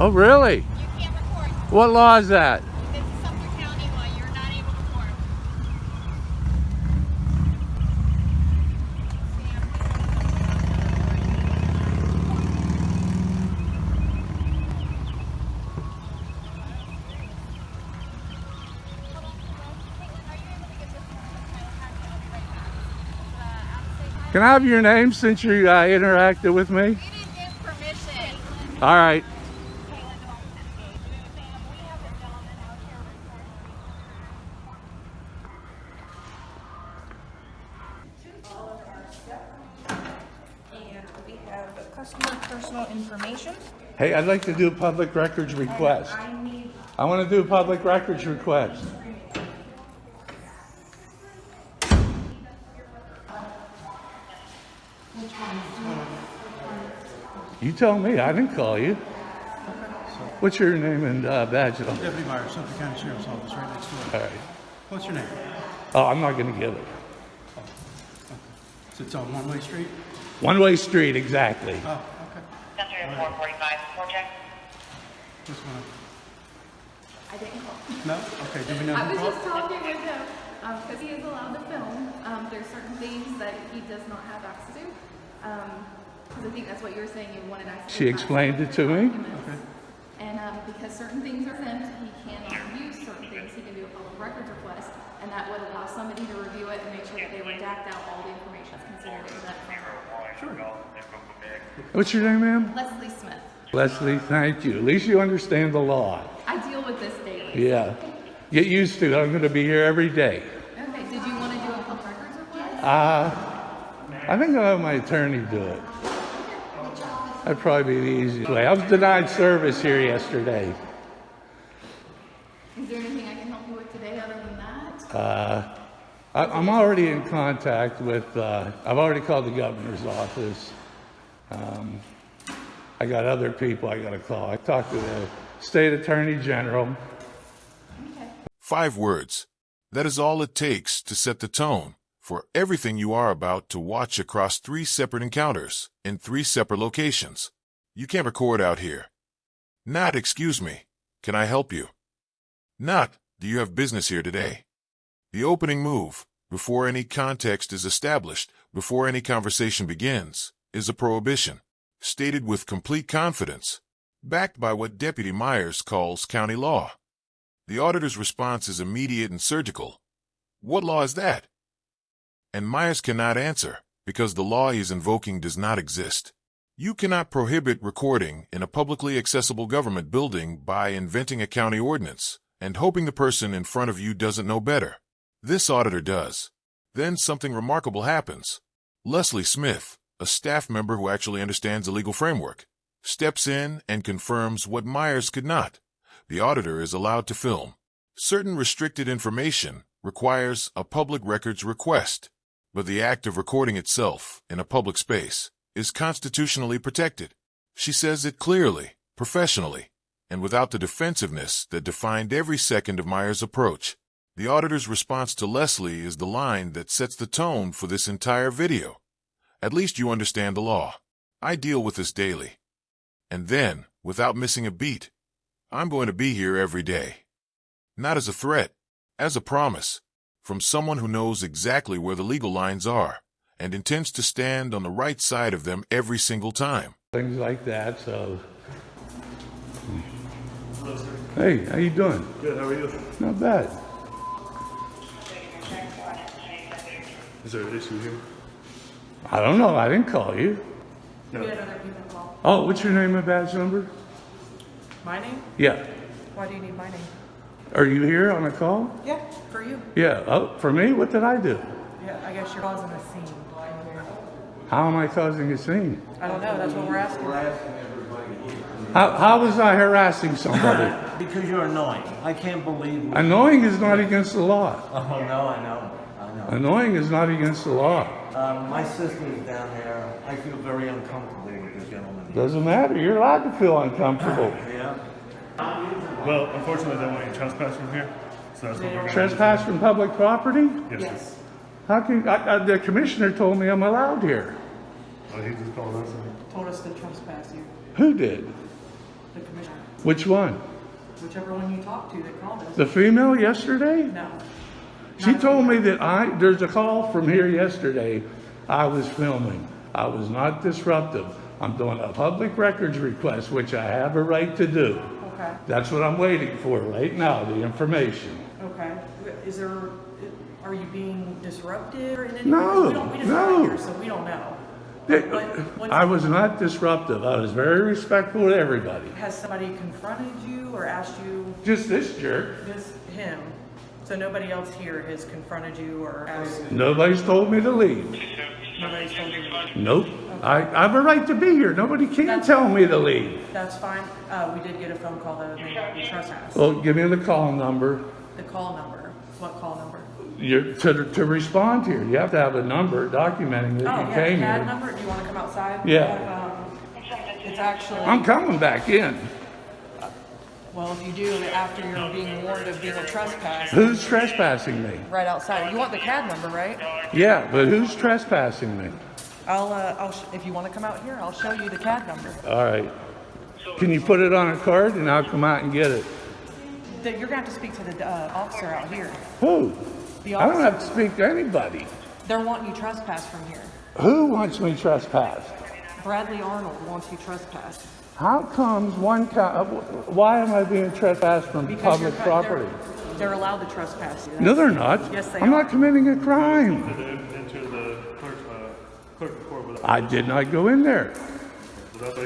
Oh, really? You can't record. What law is that? This is Sumter County law. You're not able to record. Can I have your name since you interacted with me? We didn't give permission. All right. And we have customer personal information. Hey, I'd like to do a public records request. I want to do a public records request. You tell me. I didn't call you. What's your name and badge? Deputy Myers, Sumter County Sheriff's Office, right next door. All right. What's your name? Oh, I'm not going to give it. So it's on one-way street? One-way street, exactly. Oh, okay. Center 445, report check. Just wanna... I didn't call. No? Okay, do we know I who was called? just talking with him because he is allowed to film. There's certain things that he does not have access to. Because I think that's what you were saying, you wanted access to. She explained it to me. Okay. And because certain things are sent, he cannot use certain things. He can do a public records request, and that would allow somebody to review it and make sure that they redact out all the information that's considered in that file. What's your name, ma'am? Leslie Smith. Leslie, thank you. At least you understand the law. I deal with this daily. Yeah. Get used to it. I'm going to be here every day. Okay, did you want to do a public records request? I think I'll have my attorney do it. That'd probably be the easiest way. I was denied service here yesterday. Is there anything I can help you with today other than that? I'm already in contact with, I've already called the governor's office. I got other people I got to call. I talked to the state attorney general. Okay. 5 words. That is all it takes to set the tone for everything you are about to watch across 3 separate encounters in 3 separate locations. You can't record out here. Not, excuse me, can I help you? Not, do you have business here today? The opening move, before any context is established, before any conversation begins, is a prohibition, stated with complete confidence, backed by what Deputy Myers calls county law. The auditor's response is immediate and surgical. What law is that? And Myers cannot answer, because the law he is invoking does not exist. You cannot prohibit recording in a publicly accessible government building by inventing a county ordinance and hoping the person in front of you doesn't know better. This auditor does. Then something remarkable happens. Leslie Smith, a staff member who actually understands the legal framework, steps in and confirms what Myers could not. The auditor is allowed to film. Certain restricted information requires a public records request, but the act of recording itself in a public space is constitutionally protected. She says it clearly, professionally, and without the defensiveness that defined every second of Myers' approach. The auditor's response to Leslie is the line that sets the tone for this entire video. At least you understand the law. I deal with this daily. And then, without missing a beat, I'm going to be here every day. Not as a threat, as a promise, from someone who knows exactly where the legal lines are and intends to stand on the right side of them every single time. Things like that, so. Hey, how you doing? Good, how are you? Not bad. Is there an issue here? I don't know. I didn't call you. No. You had other people call. Oh, what's your name and badge number? My name? Yeah. Why do you need my name? Are you here on a call? Yeah, for you. Yeah. Oh, for me? What did I do? Yeah, I guess you're causing a scene. How am I causing a scene? I don't know, that's what we're asking. How was I harassing somebody? Because you're annoying. I can't believe. Annoying is not against the law. Oh no, I know. Annoying is not against the law. My sister's down there. I feel very uncomfortable with this gentleman. Doesn't matter. You're allowed to feel uncomfortable. Yeah. Well, unfortunately, they want you to trespass from here. So that's what we're going to Trespass from public property? Yes. How can the commissioner told me I'm allowed here? Well, he just called us. Told us to trespass you. Who did? The commissioner. Which one? Whichever one you talked to that called us. The female yesterday? No. She told me that there's a call from here yesterday. I was filming. I was not disruptive. I'm doing a public records request, which I have a right to do. Okay. That's what I'm waiting for right now, the information. Okay. Are you being disruptive or in any No, way? We just no. got here, so we don't know. I was not disruptive. I was very respectful to everybody. Has somebody confronted you or asked you Just this jerk. him? So nobody else here has confronted you or asked? Nobody's told me to leave. Nobody's told you to leave? Nope. I have a right to be here. Nobody can tell me to leave. That's fine. We did get a phone call that they might be trespassed. Well, give me the call number. The call number. What call number? To respond here, you have to have a number documenting that you came CAD here. number. Do you want to come outside? Yeah. It's actually. I'm coming back in. Well, if you do, after you're being warned of being a trespass, Who's trespassing me? right outside. You want the CAD number, right? Yeah, but who's trespassing me? If you want to come out here, I'll show you the CAD number. All right. Can you put it on a card and I'll come out and get it? You're gonna have to speak to the officer out here. Who? The I don't officer. have to speak to anybody. They're wanting you trespassed from here. Who wants me trespassed? Bradley Arnold wants you trespassed. How comes why am I being trespassed from public property? They're allowed to trespass you. No, they're not. Yes, they I'm are. not committing a crime. Enter the clerk report without. I did not go in there.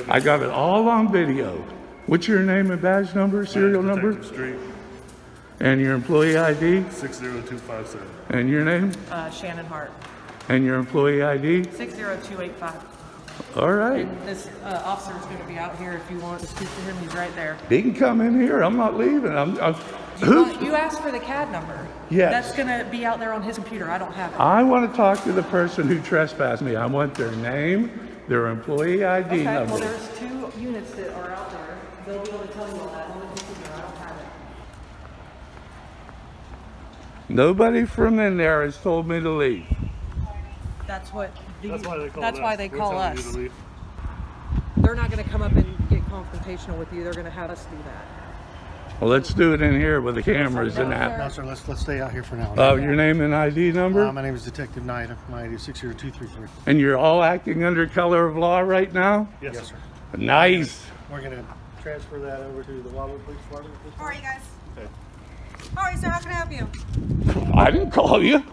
I got it all on video. What's your name and badge number, serial number? Street And your employee ID? 60257. And your name? Shannon Hart. And your employee ID? 60285. All right. And this officer is going to be out here if you want to speak to him. He's right there. He can come in here. I'm not leaving. You asked for the CAD number. Yes. That's going to be out there on his computer. I don't have it. I want to talk to the person who trespassed me. I want their name, their employee ID Okay, number. well, there's 2 units that are out there. They'll be able to tell you all that on the computer. I don't have it. Nobody from in there has told me to leave. That's why they We're call telling you us. to leave. They're not going to come up and get confrontational with you. They're going to have us do that. Well, let's do it in here with the cameras and that. No, sir, let's stay out here for now. Oh, your name and ID number? My name is Detective Knight. My ID is 60233. And you're all acting under color of law right now? Yes, Yes, sir. sir. Nice. We're going to transfer that over to the Wildwood Police Department. How are you guys? Okay. How are you, sir? How can I help you? I didn't call you.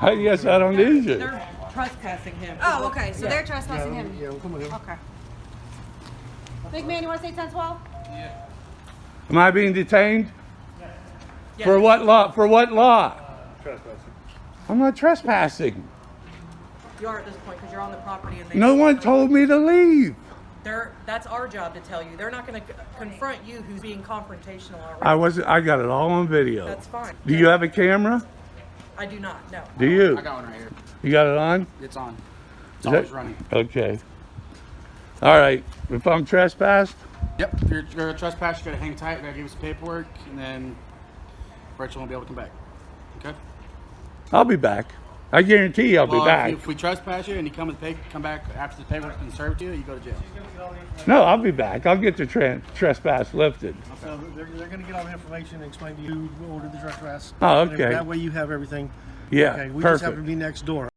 I guess I don't need you. They're trespassing him. Oh, okay. So they're trespassing him. Yeah, we'll come with him. Okay. Big man, you want to say 10-12? Am I being detained? Yes. For what law? For what law? Trespassing. I'm not trespassing. You are at this point because you're on the property and No one told me to leave. That's our job to tell you. They're not going to confront you who's being confrontational I already. I got it all on video. That's fine. Do you have a camera? I do not, no. Do you? I got one right here. You got it on? It's on. It's Is always that- running. Okay. All right. If I'm trespassed, Yep. If you're a trespass, you gotta hang tight. You gotta give us paperwork, and then Rachel won't be able to come back. Okay. I'll be back. I guarantee I'll be Well, back. If we trespass you and you come back after the paperwork's been served to you, you go to jail. No, I'll be back. I'll get the trespass lifted. So they're going to get all the information and explain to you who ordered the trespass. Oh, And okay. that way you have everything. Yeah, Okay, we just have to perfect. be next door.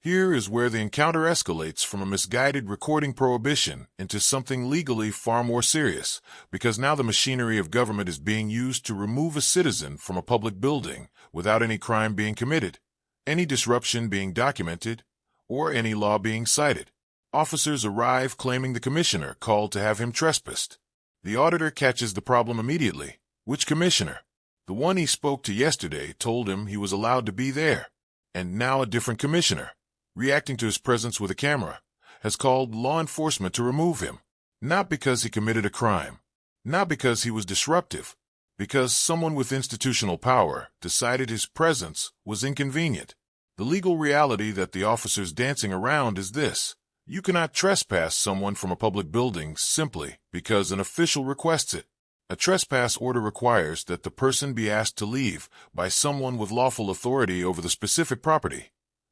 Here is where the encounter escalates from a misguided recording prohibition into something legally far more serious, because now the machinery of government is being used to remove a citizen from a public building without any crime being committed, any disruption being documented, or any law being cited. Officers arrive claiming the commissioner called to have him trespassed. The auditor catches the problem immediately. Which commissioner? The one he spoke to yesterday told him he was allowed to be there, and now a different commissioner, reacting to his presence with a camera, has called law enforcement to remove him, not because he committed a crime, not because he was disruptive, because someone with institutional power decided his presence was inconvenient. The legal reality that the officer's dancing around is this: you cannot trespass someone from a public building simply because an official requests it. A trespass order requires that the person be asked to leave by someone with lawful authority over the specific property,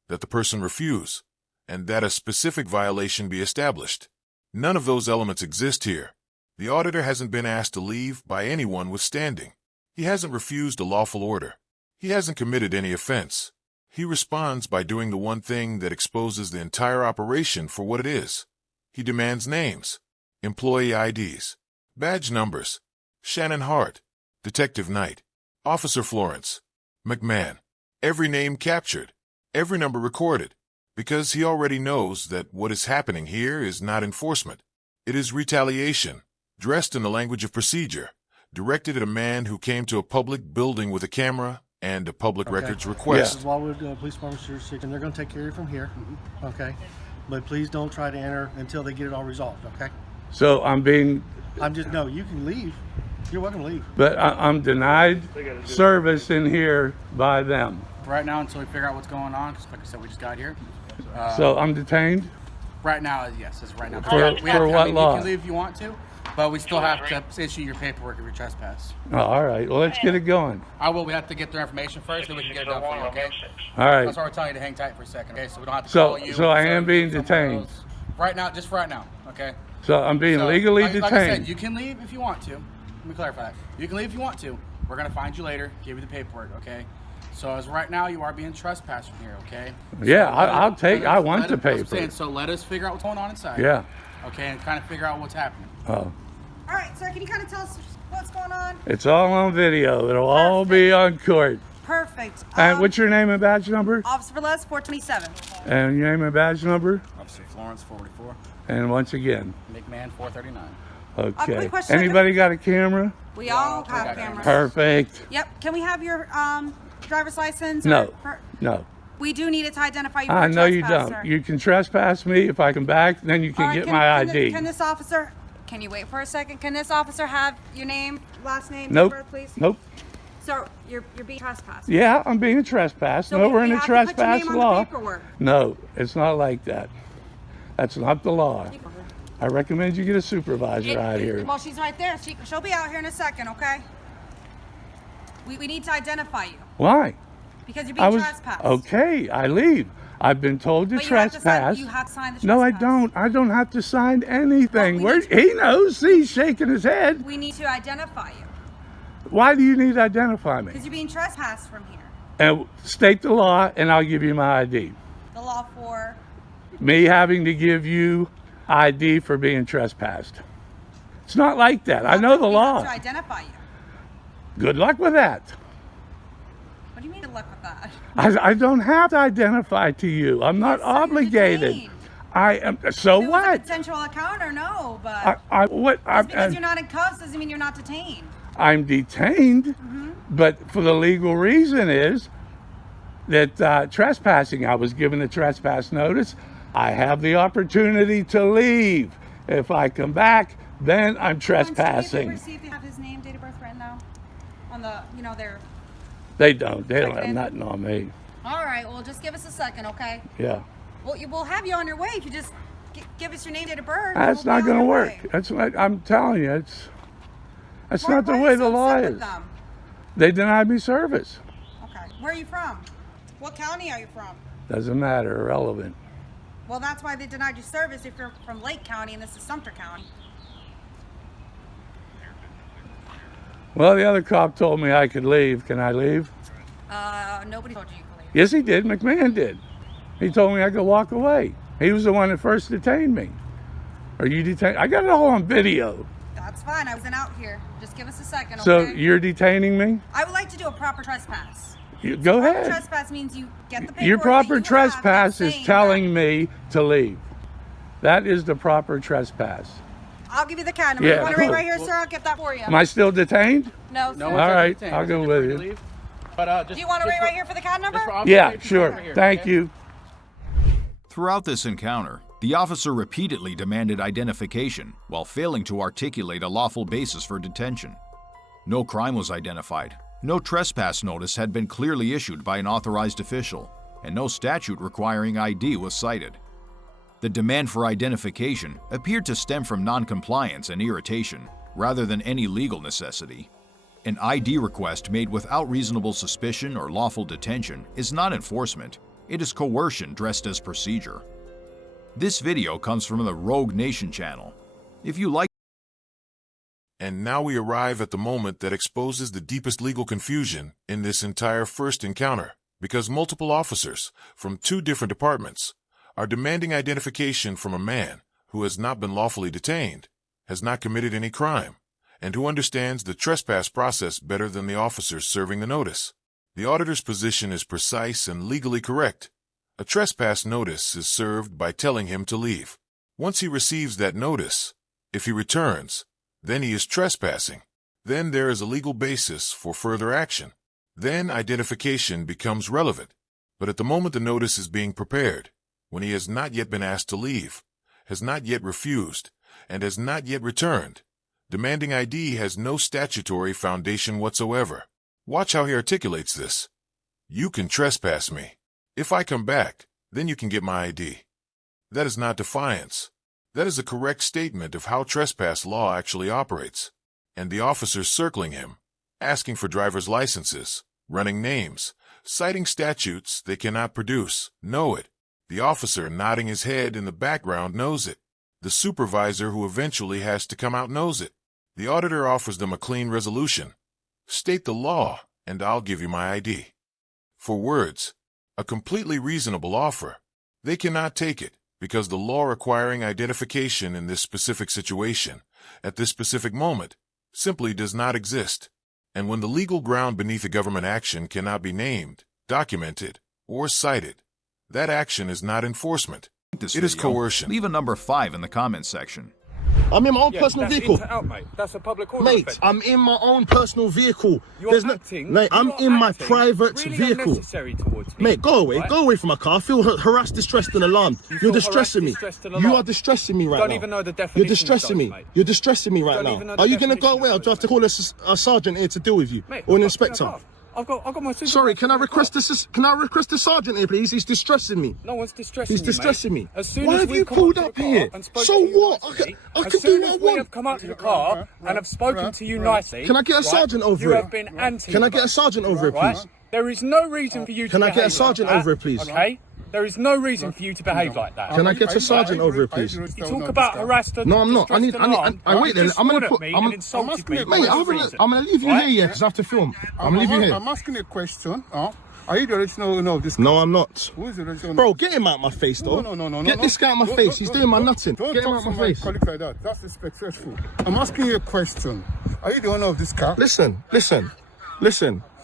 that the person refuse, and that a specific violation be established. None of those elements exist here. The auditor hasn't been asked to leave by anyone withstanding. He hasn't refused a lawful order. He hasn't committed any offense. He responds by doing the one thing that exposes the entire operation for what it is. He demands names, employee IDs, badge numbers, Shannon Hart, Detective Knight, Officer Florence, McMahon, every name captured, every number recorded, because he already knows that what is happening here is not enforcement. It is retaliation, dressed in the language of procedure, directed at a man who came to a public building with a camera and a public records This request. is Wildwood Police Department jurisdiction. They're going to take care of you from here. Okay. But please don't try to enter until they get it all resolved. Okay. So I'm being, No, you can leave. You're welcome to leave. but I'm denied service in here by them. Right now, until we figure out what's going on, because like I said, we just got here. So I'm detained? Right now, yes, it's right now. For what law? You can leave if you want to, but we still have to issue your paperwork of your trespass. Oh, all right. Well, let's get it going. We have to get their information first, then we can get it done for you, okay? All right. That's why we're telling you to hang tight for a second, okay? So we don't have to So- call you. so I am being someone detained. else. Right now, just for right now, okay? So I'm being So, legally like I detained. said, you can leave if you want to. Let me clarify that. You can leave if you want to. We're going to find you later, give you the paperwork, okay? So as right now, you are being trespassed from here, okay? Yeah, So I want the that's what I'm paper. saying. So let us figure out what's going on inside. Yeah. Okay, and kind of figure out what's happening. Oh, All right, sir, can you kind of tell us what's going on? it's all on video. It'll all be on court. Perfect. And what's your name and badge number? Officer Velez, 427. And your name and badge number? Officer Florence, 444. And once again. McMahon, 439. Okay. quick question. Anybody got a camera? We all have cameras. Perfect. Yep. Can we have your driver's license? No. No. We do need it to identify you for I know you trespass, don't. sir. You can trespass me. If I come back, then you All can right, get my ID. Can this officer, can you wait for a second? Can this officer have your name, last name, Nope. number, please? Nope. Sir, you're being trespassed. Yeah, I'm being trespassed. So No, we we're in have a to put your trespass name on the law. paperwork. No, it's not like that. That's not the law. I recommend you get a supervisor out here. Well, she's right there. She'll be out here in a second, okay? We need to identify you Why? because you're being trespassed. Okay, I leave. I've been told to But you have to trespass. you have to sign the trespass. No, I don't. I don't have to sign anything. Well, He knows. He's shaking his head. We need to identify you Why do you need to identify me? because you're being trespassed from here. And state the law, and I'll give you my ID. The law for Me having to give you ID for being trespassed. It's not like that. I know the we have law. to identify you. Good luck with that. What do you mean good luck with that? I don't have to identify to you. I'm not Yes, sir, you're obligated. detained. I am. So If it was a what? potential encounter, no, but Just because you're not in cuffs doesn't mean you're not detained. I'm detained, Mm-hmm. but for the legal reason is that trespassing. I was given a trespass notice. I have the opportunity to leave. If I come back, then I'm trespassing. See if you have his name, date of birth written down on the, their. They don't. They don't Check it have in. nothing on me. All right, well, just give us a second, okay? Yeah. Well, we'll have you on your way if you just give us your name, date of birth. That's we'll not be going on to your work. way. That's what I'm telling you. That's Why- not the why are way you the so law upset with is. them? They denied me service. Okay. Where are you from? What county are you from? Doesn't matter. Irrelevant. Well, that's why they denied you service if you're from Lake County and this is Sumter County. Well, the other cop told me I could leave. Can I leave? Nobody told you you could leave. Yes, he did. McMahon did. He told me I could walk away. He was the one that first detained me. Are you detained? I got it all on video. That's fine. I wasn't out here. Just give us a second, okay? So you're detaining me? I would like to do a proper trespass. Go Proper ahead. trespass means you get the paperwork Your that proper you trespass have is saying telling me to leave. That is the proper trespass. that- I'll give you the card number. Yeah, You want to cool. read right here, sir? I'll get that for you. Am I still detained? No, sir. No All one's right, detained. I'll go Just with for you. to leave. But Do you want to write right here for the card number? Yeah, sure. Thank you. Throughout this encounter, the officer repeatedly demanded identification while failing to articulate a lawful basis for detention. No crime was identified, no trespass notice had been clearly issued by an authorized official, and no statute requiring ID was cited. The demand for identification appeared to stem from noncompliance and irritation, rather than any legal necessity. An ID request made without reasonable suspicion or lawful detention is not enforcement, it is coercion dressed as procedure. This video comes from the Rogue Nation channel. If you like And now we arrive at the moment that exposes the deepest legal confusion in this entire first encounter, because multiple officers from 2 different departments are demanding identification from a man who has not been lawfully detained, has not committed any crime, and who understands the trespass process better than the officers serving the notice. The auditor's position is precise and legally correct. A trespass notice is served by telling him to leave. Once he receives that notice, if he returns, then he is trespassing. Then there is a legal basis for further action. Then identification becomes relevant. But at the moment the notice is being prepared, when he has not yet been asked to leave, has not yet refused, and has not yet returned, demanding ID has no statutory foundation whatsoever. Watch how he articulates this. You can trespass me. If I come back, then you can get my ID. That is not defiance. That is a correct statement of how trespass law actually operates. And the officers circling him, asking for driver's licenses, running names, citing statutes they cannot produce, know it. The officer nodding his head in the background knows it. The supervisor who eventually has to come out knows it. The auditor offers them a clean resolution. State the law, and I'll give you my ID. For words, a completely reasonable offer. They cannot take it, because the law requiring identification in this specific situation, at this specific moment, simply does not exist. And when the legal ground beneath a government action cannot be named, documented, or cited, that action is not enforcement. It is coercion. Leave a number 5 in the comments section. I'm in my own personal vehicle. Mate. That's a public order Mate, offence. I'm in my own personal vehicle. You're acting, Mate, I'm in my private really vehicle. unnecessary towards me. Mate, go away. Right? Go away from my car. I feel harassed, distressed and alarmed. You're distressing me. You are distressing me right now. Don't even know the definition. You're distressing me. Mate. You're distressing me right now. Are you going to go away or do I have to call a sergeant here to deal with you? Mate, or an inspector? I've got my supervisor. Sorry, can I request the sergeant here, please? He's distressing me. No one's distressing He's you, distressing mate. me. As soon Why as have we've you come pulled up up to the here? car and spoke So to you what? nicely, I as can soon do as what I we want. have come up to the car and have spoken to you nicely. Can I get a sergeant over You it? have been anti. Can I get a sergeant over it, please? There is no reason for you to Can I get a behave sergeant like that, over it, please? Okay? There is no reason for you to behave like that. Can I get a sergeant over it, please? You talk about harassed and No, I'm not. distressed and alarmed. Wait then. I'm gonna put. I'm insulted me. Mate, I'm gonna leave you here, yeah, because I have to film. I'm gonna leave you here. I'm asking a question. Are you the original owner of this car? No, I'm not. Who is the original owner? Bro, get him out my face, though. No. Get this guy out my face. He's doing my nothing. Don't Get him talk out to my my face. colleagues like that. That's disrespectful. I'm asking you a question. Are you the owner of this car? Listen.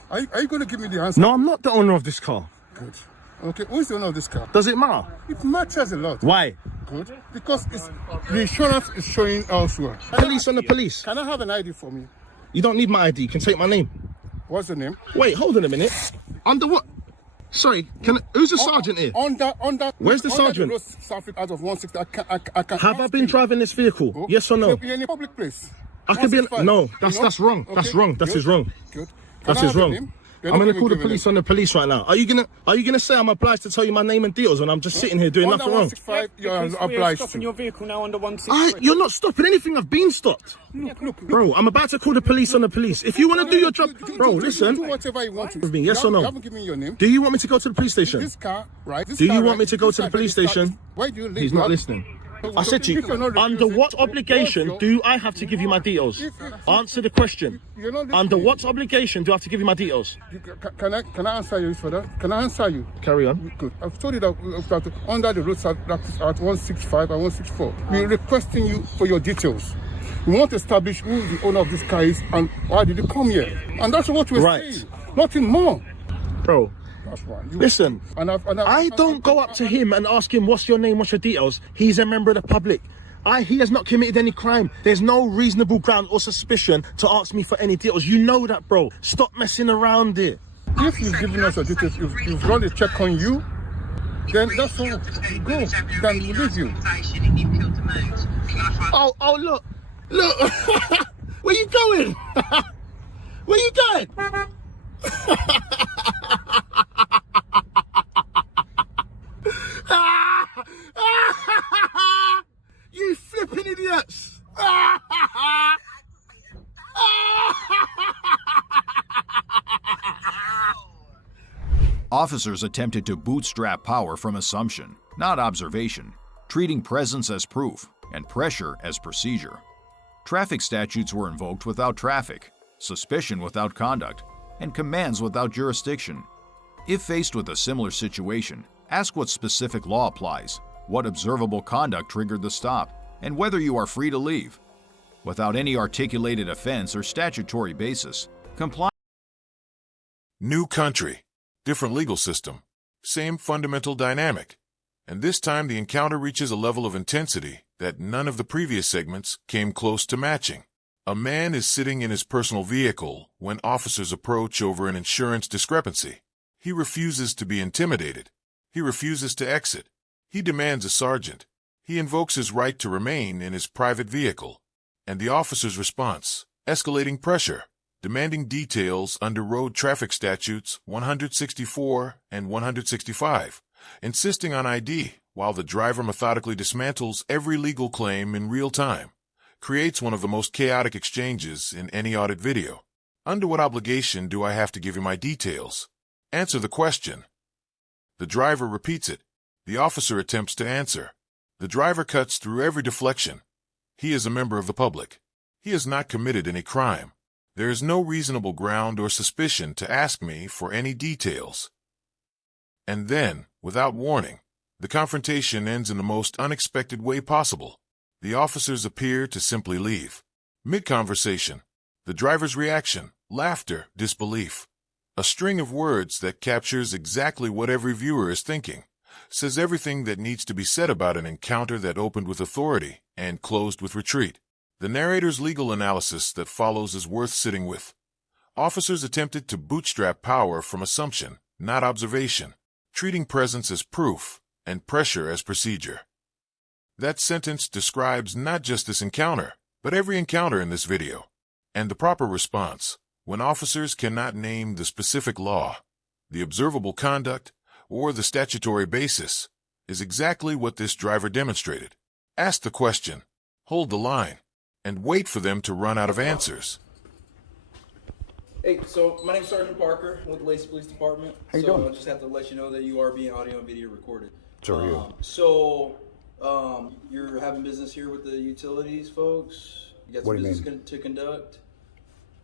Are you going to give me the answer? No, I'm not the owner of this car. Good. Okay, who is the owner of this car? Does it matter? It matters a lot. Why? Good. Because the insurance is showing elsewhere. Police on the police. Can I have an ID for me? You don't need my ID. You can take my name. What's the name? Wait, hold on a minute. Under what? Sorry, who's the sergeant here? Where's the sergeant? Out of 160, I can Have I been driving this vehicle? Okay. Yes or no? You're in a public place. I could be. No, that's wrong. Okay. That's wrong. That is wrong. Good. That is wrong. I'm gonna call the police on the police right now. Are you gonna say I'm obliged to tell you my name and details when I'm just sitting here doing nothing wrong? You're obliged stopping to. your vehicle now under 163. You're not stopping anything. I've been stopped. Look. Bro, I'm about to call the police on the police. If you want to do your job, bro, listen. Do whatever you want to. With me, yes or no? You haven't given me your name. Do you want me to go to the police station? This car, right? Do you want me to go to the police station? Why do you leave? He's not listening. I said to you, under what obligation do I have to give you my details? Answer the question. Under what obligation do I have to give you my details? Can I answer you for that? Can I answer you? Carry on. Good. I've told you that under the road practice at 165 and 164, we're requesting you for your details. We want to establish who the owner of this car is and why did you come here. And that's what we're saying. Nothing more. Bro. That's right. Listen, I don't go up to him and ask him, what's your name, what's your details? He's a member of the public. He has not committed any crime. There's no reasonable ground or suspicion to ask me for any details. You know that, bro. Stop messing around here. If you've given us your details, you've run a check on you, then that's all. Go. Then we'll leave you. Oh, look. Where you going? Where you going? You flipping idiots! Officers attempted to bootstrap power from assumption, not observation, treating presence as proof and pressure as procedure. Traffic statutes were invoked without traffic, suspicion without conduct, and commands without jurisdiction. If faced with a similar situation, ask what specific law applies, what observable conduct triggered the stop, and whether you are free to leave. Without any articulated offense or statutory basis, comply. New country, different legal system, same fundamental dynamic. And this time the encounter reaches a level of intensity that none of the previous segments came close to matching. A man is sitting in his personal vehicle when officers approach over an insurance discrepancy. He refuses to be intimidated. He refuses to exit. He demands a sergeant. He invokes his right to remain in his private vehicle. And the officer's response, escalating pressure, demanding details under road traffic statutes 164 and 165, insisting on ID while the driver methodically dismantles every legal claim in real time, creates one of the most chaotic exchanges in any audit video. Under what obligation do I have to give you my details? Answer the question. The driver repeats it. The officer attempts to answer. The driver cuts through every deflection. He is a member of the public. He has not committed any crime. There is no reasonable ground or suspicion to ask me for any details. And then, without warning, the confrontation ends in the most unexpected way possible. The officers appear to simply leave. Mid-conversation, the driver's reaction, laughter, disbelief. A string of words that captures exactly what every viewer is thinking, says everything that needs to be said about an encounter that opened with authority and closed with retreat. The narrator's legal analysis that follows is worth sitting with. Officers attempted to bootstrap power from assumption, not observation, treating presence as proof and pressure as procedure. That sentence describes not just this encounter, but every encounter in this video. And the proper response, when officers cannot name the specific law, the observable conduct, or the statutory basis, is exactly what this driver demonstrated. Ask the question, hold the line, and wait for them to run out of answers. Hey, so my name's Sergeant Parker with the Lacey Police Department. How you so doing? I just have to let you know that you are being audio and video recorded. So are you. You're having business here with the utilities folks? You got some What do you business to conduct?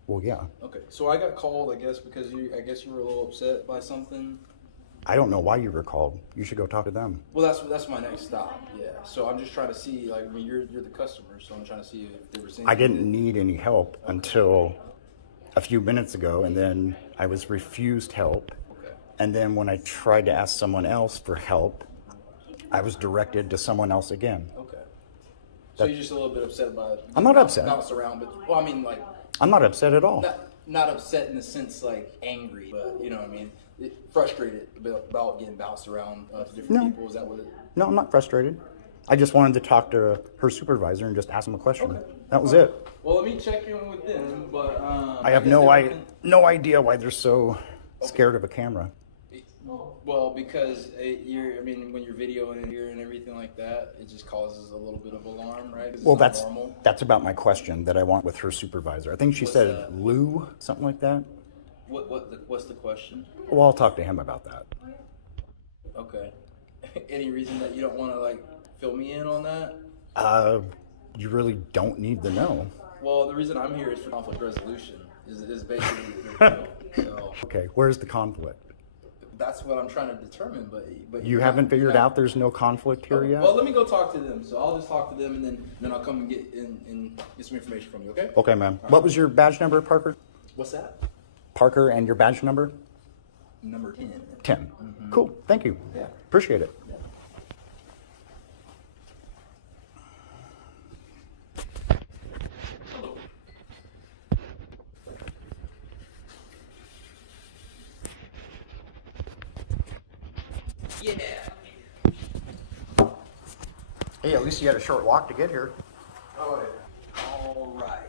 Well, yeah. Okay, so I got called, I guess, because you were a little upset by something. I don't know why you were called. You should go talk to them. Well, that's my next stop. Yeah. So I'm just trying to see, like, I mean, you're the customer, so I'm trying to see if there was anything. I didn't need any help until a few minutes ago, and then I was refused help. Okay. And then when I tried to ask someone else for help, I was directed to someone else again. Okay. So you're just a little bit upset about it. I'm not upset. Bounce around, but well, I mean, like. I'm not upset at all. Not upset in the sense like angry, but you know what I mean. Frustrated about getting bounced around to different people. Is that what it? No, I'm not frustrated. I just wanted to talk to her supervisor and just ask him a question. Okay. That was it. Well, let me check in with them, but I have no idea why they're so scared of a camera. Well, because when you're videoing here and everything like that, it just causes a little bit of alarm, right? Well, that's about my question that I want with her supervisor. I think she said Lou, something like that. What's the question? Well, I'll talk to him about that. Okay. Any reason that you don't want to like fill me in on that? You really don't need to know. Well, the reason I'm here is for conflict resolution. Is basically the deal. So. Okay, where's the conflict? That's what I'm trying to determine, but you haven't figured out there's no conflict here yet? Well, let me go talk to them. So I'll just talk to them, and then I'll come and get some information from you. Okay? Okay, man. What was your badge number, Parker? What's that? Parker, and your badge number? Number 10. 10. Mm-hmm. Cool. Thank you. Yeah. Appreciate it. Yeah. Hey, at least you had a short walk to get here. Oh, yeah. All right.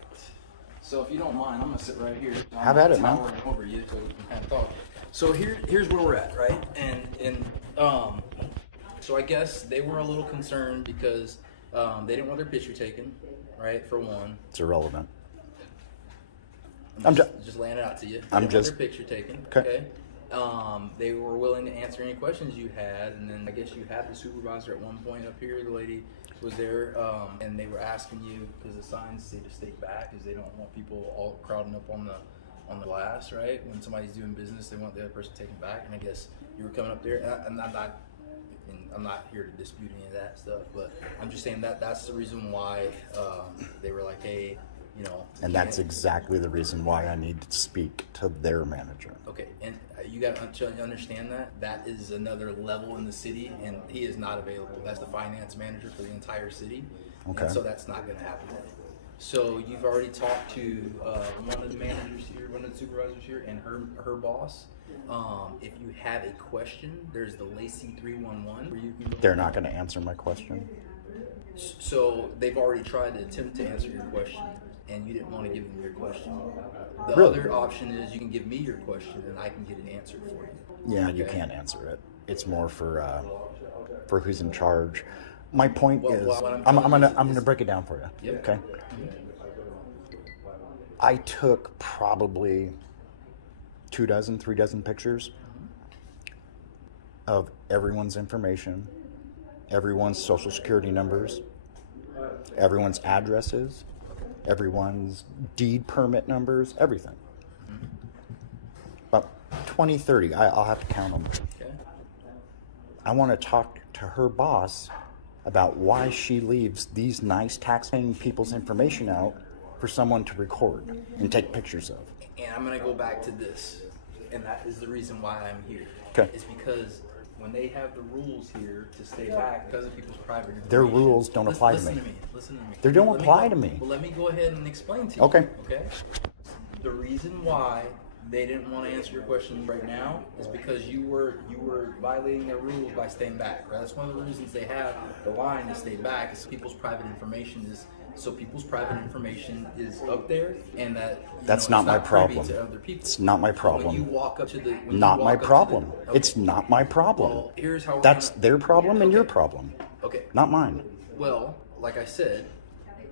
So if you don't mind, I'm gonna sit right here. Have at it, man. Towering over you so we can kind of talk. So here's where we're at, right? And so I guess they were a little concerned because they didn't want their picture taken, right? For one. It's irrelevant. I'm just laying it out to you. They didn't want their picture taken. Okay. They were willing to answer any questions you had, and then I guess you had the supervisor at one point up here, the lady. was there, and they were asking you, because the signs say to stay back, because they don't want people all crowding up on the glass, right? When somebody's doing business, they want the other person taken back, and I guess you were coming up there, and I'm not here to dispute any of that stuff, but I'm just saying that's the reason why they were like, hey, you know. And that's exactly the reason why I need to speak to their manager. Okay, and you got to understand that is another level in the city, and he is not available. That's the finance manager for the entire city. Okay. And so that's not going to happen. So you've already talked to one of the managers here, one of the supervisors here, and her boss. If you have a question, there's the Lacey 311 where you can go. They're not going to answer my question. So they've already tried to attempt to answer your question, and you didn't want to give them your question. The Really? other option is you can give me your question, and I can get it answered for you. Yeah, you can't answer it. It's more for who's in charge. My point is, I'm gonna break it down for you. Yep. Okay. I took probably 3 dozen pictures of everyone's information, everyone's social security numbers, everyone's addresses, everyone's deed permit numbers, everything. About 20, 30. I'll have to count them. Okay. I want to talk to her boss about why she leaves these nice taxpaying people's information out for someone to record and take pictures of. And I'm going to go back to this, and that is the reason why I'm here. Okay. It's because when they have the rules here to stay back because of people's private information. Their rules don't apply to me. Listen to me. They don't Let me apply go- to me. Well, let me go ahead and explain to you. Okay. Okay? The reason why they didn't want to answer your question right now is because you were violating their rules by staying back. Right? That's one of the reasons they have the line to stay back is people's private information is up there, and That's it's not my privy problem. to other people. It's not my When you problem. walk up to the Not my problem. It's not my problem. Well, here's how we're That's gonna- their problem and your problem. Okay. Not mine. Well, like I said,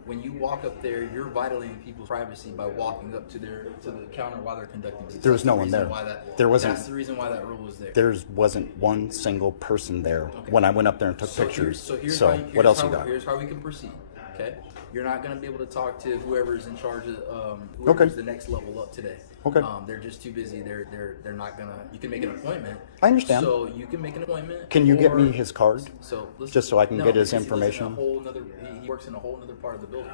when you walk up there, you're violating people's privacy by walking up to the counter while they're conducting business. There was no That's one the there. reason why There wasn't. That's the reason why that rule was there. There wasn't one single person there when I went up there and took pictures. What else you got? Here's how we can proceed. Okay, you're not going to be able to talk to whoever's in charge of Okay. whoever's the next level up today. Okay. They're just too busy. They're not gonna. You can make an appointment. I understand. So you can make an appointment. Can you get or- me his card? So listen, Just so I can no, get his because he lives in a information? whole nother- he works in a whole other part of the building.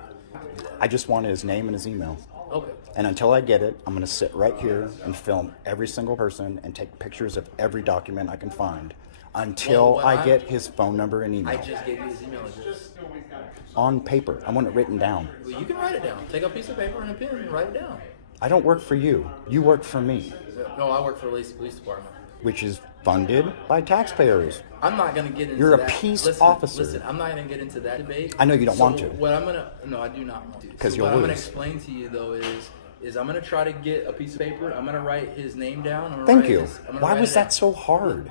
I just wanted his name and his email. Okay. And until I get it, I'm going to sit right here and film every single person and take pictures of every document I can find until Well, I get his phone number and email. I just gave you his email address. On paper. I want it written down. Well, you can write it down. Take a piece of paper and a pen and write it down. I don't work for you. You work for me, No, I work for the Lacey Police Department. which is funded by taxpayers. I'm not going to get into You're a that. peace Listen, officer. Listen, I'm not going to get into that debate. I know you don't So want to. What I'm going to, no, I do not want to. 'Cause So you'll what I'm going to lose. explain to you though is I'm going to try to get a piece of paper. I'm going to write his name down. I'm gonna Thank write you. his- I'm gonna Why write was it that down. so hard?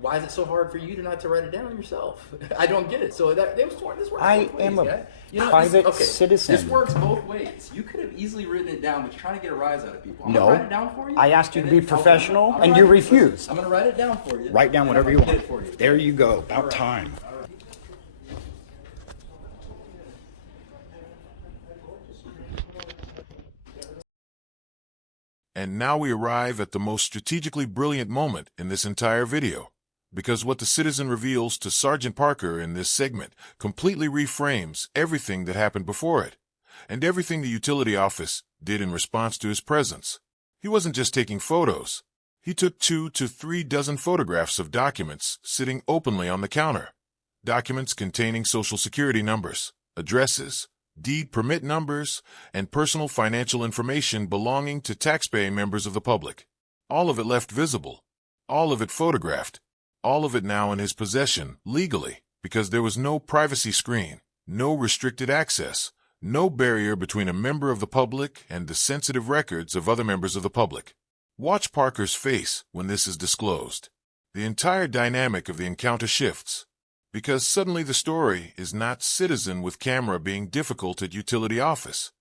Why is it so hard for you to not to write it down yourself? I don't get it. So this works I both am ways, a guy. You know, private okay, citizen. This works both ways. You could have easily written it down, but you're trying to get a rise out of people. I'm No. gonna write it down for you. I asked you and to be then professional, I'm gonna and write you it- listen, refused. I'm going to write it down for you. Write down and whatever I'm you gonna want. get it for you. There you go. About All right. time. And now we arrive at the most strategically brilliant moment in this entire video, because what the citizen reveals to Sergeant Parker in this segment completely reframes everything that happened before it, and everything the utility office did in response to his presence. He wasn't just taking photos. He took 2 to 3 dozen photographs of documents sitting openly on the counter. Documents containing social security numbers, addresses, deed permit numbers, and personal financial information belonging to taxpaying members of the public. All of it left visible. All of it photographed. All of it now in his possession, legally, because there was no privacy screen, no restricted access, no barrier between a member of the public and the sensitive records of other members of the public. Watch Parker's face when this is disclosed. The entire dynamic of the encounter shifts, because suddenly the story is not citizen with camera being difficult at utility office.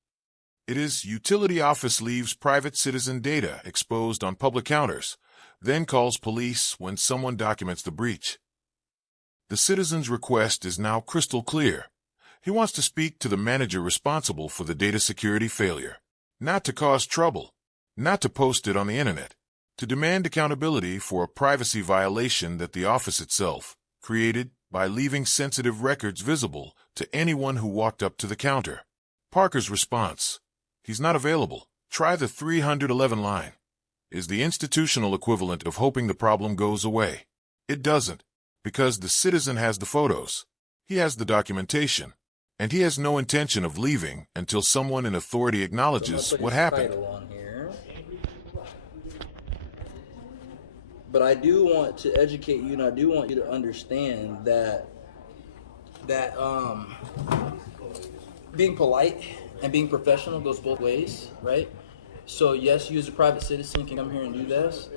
It is utility office leaves private citizen data exposed on public counters, then calls police when someone documents the breach. The citizen's request is now crystal clear. He wants to speak to the manager responsible for the data security failure. Not to cause trouble, not to post it on the internet, to demand accountability for a privacy violation that the office itself created by leaving sensitive records visible to anyone who walked up to the counter. Parker's response, he's not available, try the 311 line, is the institutional equivalent of hoping the problem goes away. It doesn't, because the citizen has the photos, he has the documentation, and he has no intention of leaving until someone in authority acknowledges what happened. But I do want to educate you, and I do want you to understand that being polite and being professional goes both ways, right? So yes, you as a private citizen can come here and do this,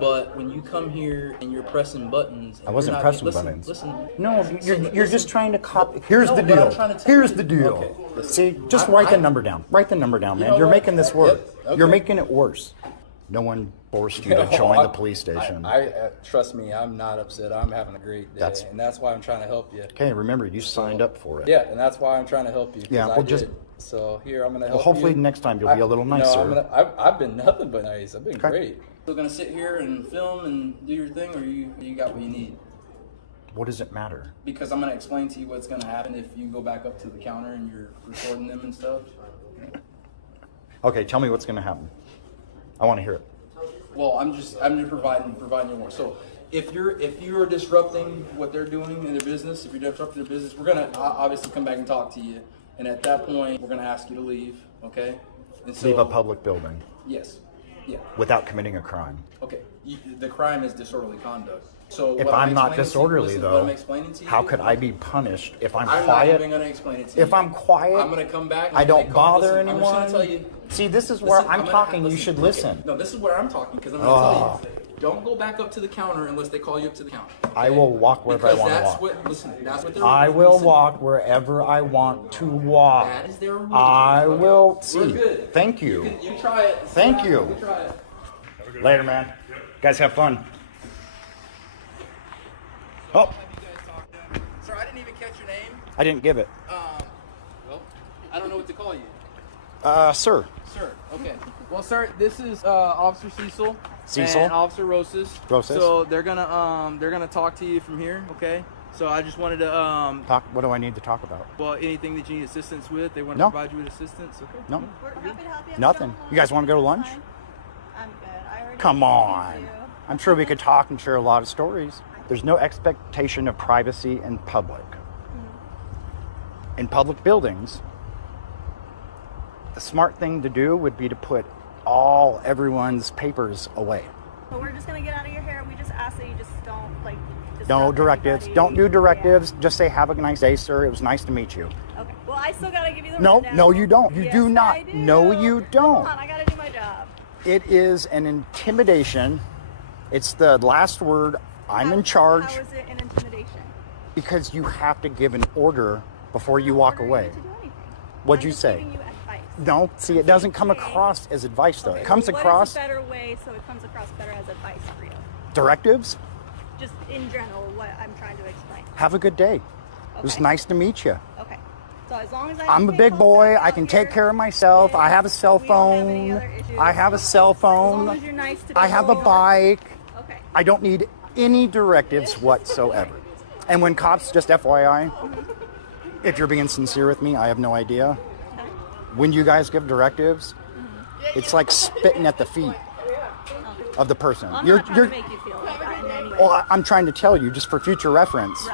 but when you come here and you're pressing buttons, I wasn't pressing buttons. Listen. No, you're just trying to copy. Here's the deal. Here's the deal. Okay. See, just write the number down. Write the number down, man. You're making this worse. Okay. You're making it worse. No one forced you to join the police station. Trust me, I'm not upset. I'm having a great day, and that's why I'm trying to help you. Okay, remember, you signed up for it. Yeah, and that's why I'm trying to help you. Yeah, well, So here, I'm going to help you. Well, hopefully next time you'll be a little nicer. I've been nothing but nice. I've been great. Still going to sit here and film and do your thing, or you got what you need? What does it matter? Because I'm going to explain to you what's going to happen if you go back up to the counter and you're recording them and stuff. Okay, tell me what's going to happen. I want to hear it. Well, I'm just providing you more. So if you're disrupting what they're doing in their business, if you're disrupting their business, we're going to obviously come back and talk to you. And at that point, we're going to ask you to leave, okay? And so, leave a public building. Yes. Yeah. Without committing a crime. Okay. The crime is disorderly conduct. So if I'm not disorderly, though, how could I be punished if I'm quiet? I'm not even going to explain it to you. If I'm quiet, I'm going to come back. I don't bother anyone. I'm just going to tell you. See, this is where I'm talking. You should listen. No, this is where I'm talking because I'm going to tell you. Don't go back up to the counter unless they call you up to the counter. Okay? I will walk wherever I want to walk. That's what they're I will walk wherever I want to walk. That is their rule. I will see. We're good. Thank you. You try it. Thank you. You try it. Later, man. Guys, have fun. Oh. Sir, I didn't even catch your name. I didn't give it. Well, I don't know what to call you. Sir. Sir, okay. Well, sir, this is Officer Cecil. And Officer Rosas. So they're gonna talk to you from here, okay? So I just wanted to talk. What do I need to talk about? Well, anything that you need assistance with, they want to provide you with assistance. Okay. No. We're happy to help you. Nothing. You guys want to go to lunch? I'm good. I already Come on. I'm sure we could talk and share a lot of stories. There's no expectation of privacy in public. In public buildings, the smart thing to do would be to put everyone's papers away. But we're just gonna get out of your hair. We just ask that you just don't No directives. Don't do directives. Just say, have a nice day, sir. It was nice to meet you. Okay. Well, I still gotta give you the rundown. No, you don't. You do not. I do. No, you don't. Come on, I gotta do my job. It is an intimidation. It's the last word. I'm in charge. How is it an intimidation? Because you have to give an order before you walk away. What'd you say? Giving you advice. No, see, it doesn't come across as advice, though. It comes across. What is a better way so it comes across better as advice for you? Directives? Just in general, what I'm trying to explain. Have a good day. It was nice to meet you. Okay. So as long as I'm a big boy. I can take care of myself. I have a cell phone. I have a cell phone. As long as you're nice to I have a people. bike. Okay. I don't need any directives whatsoever. And when cops, just FYI, if you're being sincere with me, I have no idea. When you guys give directives, it's like spitting at the feet of the person. Well, I'm not trying to make you feel like that in any way. Well, I'm trying to tell you, just for future reference.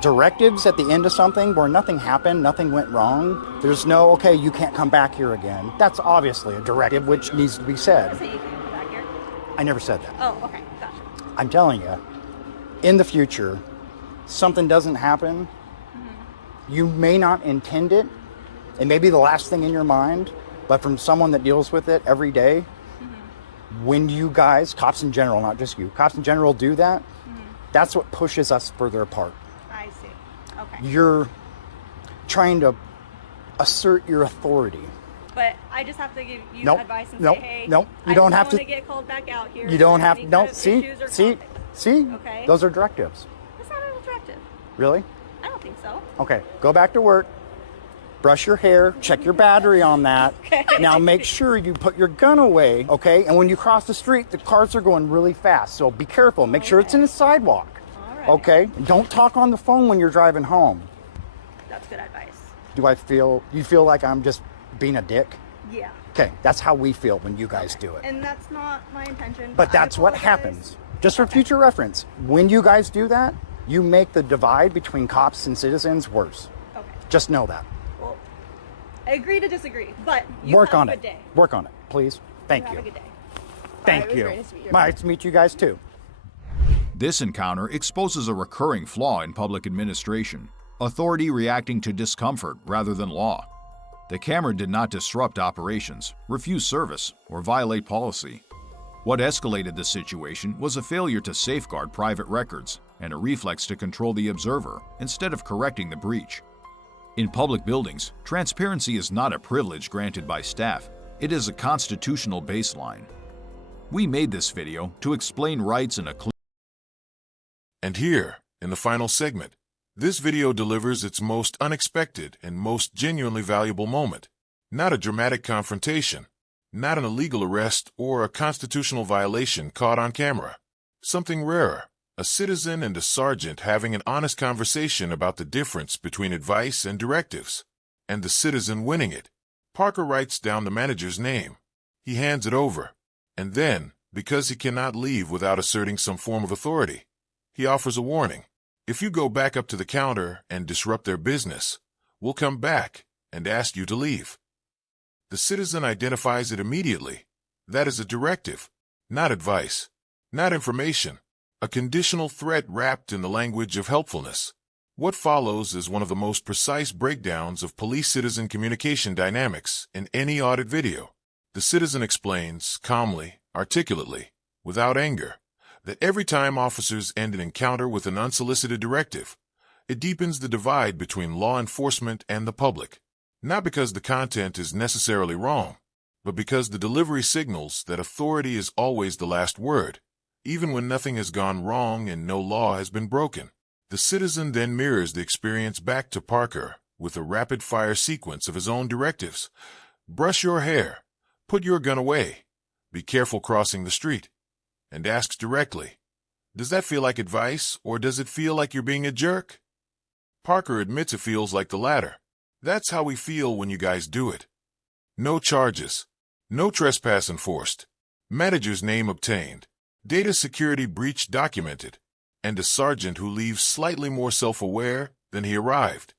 Directives at the end of something where nothing happened, nothing went wrong. There's no, okay, you can't come back here again. That's obviously a directive which needs to be said. So you can come back here? I never said that. Oh, okay. Gotcha. I'm telling you, in the future, something doesn't happen. You may not intend it. It may be the last thing in your mind, but from someone that deals with it every day, when you guys, cops in general, not just you, cops in general do that, that's what pushes us further apart. I see. Okay. You're trying to assert your authority. But I just have to give you advice and say, hey, you don't have to. I get called back out here. You don't have to. No, see, see, okay? those are directives. That's not an directive. Really? I don't think so. Okay, go back to work. Brush your hair, check your battery on that. Okay. Now make sure you put your gun away, okay? And when you cross the street, the cars are going really fast, so be careful. Make sure it's in the sidewalk, okay? Don't talk on the phone when you're driving home. That's good advice. You feel like I'm just being a dick? Yeah. Okay, that's how we feel when you guys do it. And that's not my intention. But that's what happens. Just for future reference, when you guys do that, you make the divide between cops and citizens worse. Okay. Just know that. Well, I agree to disagree, but you Work have on a it. good day. Work on it, please. Thank you. Have a good day. Thank It was you. great to meet you. Nice to meet you guys too. This encounter exposes a recurring flaw in public administration: authority reacting to discomfort rather than law. The camera did not disrupt operations, refuse service, or violate policy. What escalated the situation was a failure to safeguard private records and a reflex to control the observer instead of correcting the breach. In public buildings, transparency is not a privilege granted by staff, it is a constitutional baseline. We made this video to explain rights in a clear. And here, in the final segment, this video delivers its most unexpected and most genuinely valuable moment. Not a dramatic confrontation, not an illegal arrest or a constitutional violation caught on camera. Something rarer, a citizen and a sergeant having an honest conversation about the difference between advice and directives, and the citizen winning it. Parker writes down the manager's name. He hands it over, and then, because he cannot leave without asserting some form of authority, he offers a warning. If you go back up to the counter and disrupt their business, we'll come back and ask you to leave. The citizen identifies it immediately. That is a directive, not advice, not information, a conditional threat wrapped in the language of helpfulness. What follows is one of the most precise breakdowns of police-citizen communication dynamics in any audit video. The citizen explains, calmly, articulately, without anger, that every time officers end an encounter with an unsolicited directive, it deepens the divide between law enforcement and the public. Not because the content is necessarily wrong, but because the delivery signals that authority is always the last word, even when nothing has gone wrong and no law has been broken. The citizen then mirrors the experience back to Parker with a rapid-fire sequence of his own directives. Brush your hair, put your gun away, be careful crossing the street, and asks directly, does that feel like advice or does it feel like you're being a jerk? Parker admits it feels like the latter. That's how we feel when you guys do it. No charges, no trespass enforced, manager's name obtained, data security breach documented, and a sergeant who leaves slightly more self-aware than he arrived.